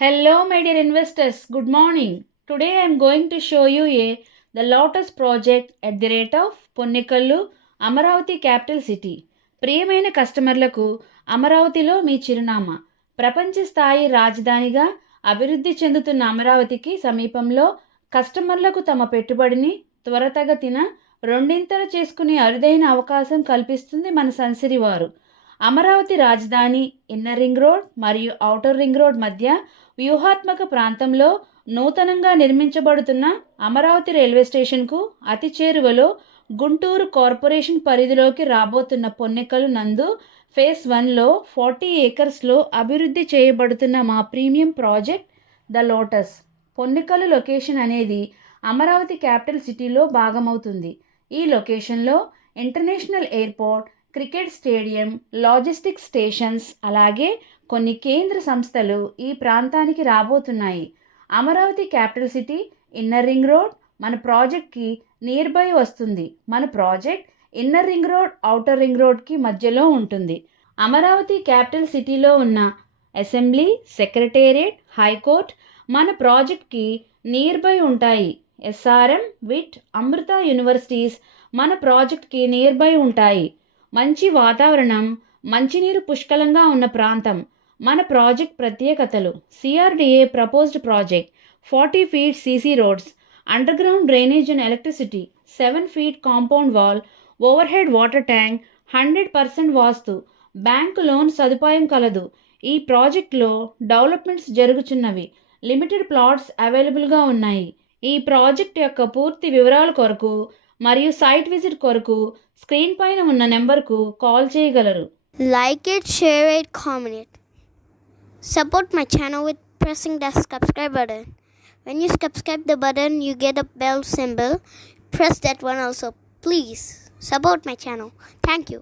Hello, my dear investors. Good morning. Today I am going to show you the Lotus project at the rate of Ponnikallu, Amaravati capital city. ప్రియమైన కస్టమర్లకు అమరావతిలో మీ చిరునామా. ప్రపంచ స్థాయి రాజధానిగా అభివృద్ధి చెందుతున్న అమరావతికి సమీపంలో కస్టమర్లకు తమ పెట్టుబడిని త్వరతగతిన రెండింతలు చేసుకునే అరుదైన అవకాశం కల్పిస్తుంది మన సన్సిరి వారు. అమరావతి రాజధాని ఇన్నర్ రింగ్ రోడ్ మరియు ఔటర్ రింగ్ రోడ్ మధ్య వ్యూహాత్మక ప్రాంతంలో నూతనంగా నిర్మించబడుతున్న అమరావతి రైల్వే స్టేషన్కు అతి చేరువలో గుంటూరు కార్పొరేషన్ పరిధిలోకి రాబోతున్న పొన్నెకలు నందు ఫేజ్ 1లో 40 ఏకర్స్లో అభివృద్ధి చేయబడుతున్న మా premium project the Lotus. Ponnekallu location అనేది అమరావతి క్యాపిటల్ సిటీలో భాగమవుతుంది. ఈ లొకేషన్లో international airport, cricket stadium, logistics stations, అలాగే కొన్ని కేంద్ర సంస్థలు ఈ ప్రాంతానికి రాబోతున్నాయి. Amaravati capital city inner ring road మన ప్రాజెక్ట్కి నియర్ బై వస్తుంది. మన project inner ring road, outer ring రోడ్కి మధ్యలో ఉంటుంది. అమరావతి క్యాపిటల్ సిటీలో ఉన్న అసెంబ్లీ, సెక్రటేరియట్, హైకోర్ట్ మన ప్రాజెక్ట్కి నియర్ బై ఉంటాయి. ఎస్ఆర్ఎం, విట్, అమృత యూనివర్సిటీస్ మన ప్రాజెక్ట్కి నియర్ బై ఉంటాయి. మంచి వాతావరణం, మంచినీరు పుష్కలంగా ఉన్న ప్రాంతం మన ప్రాజెక్ట్ ప్రత్యేకతలు. CRDA proposed project 40 feet CC roads, under ground drainage and electricity, 7 feet compound wall, over head water tank, 100% vastu, bank loan సదుపాయం కలదు. ఈ ప్రాజెక్టులో డెవలప్మెంట్స్ జరుగుతున్నవి. లిమిటెడ్ ప్లాట్స్ అవైలబుల్గా ఉన్నాయి. ఈ ప్రాజెక్ట్ యొక్క పూర్తి వివరాల కొరకు మరియు సైట్ విజిట్ కొరకు స్క్రీన్ పైన ఉన్న నెంబర్కు కాల్ చేయగలరు. Like it, share it, comment it. Support my channel with pressing the subscribe button. When you subscribe the button, you get a bell symbol. Press that one also. Please support my channel. Thank you.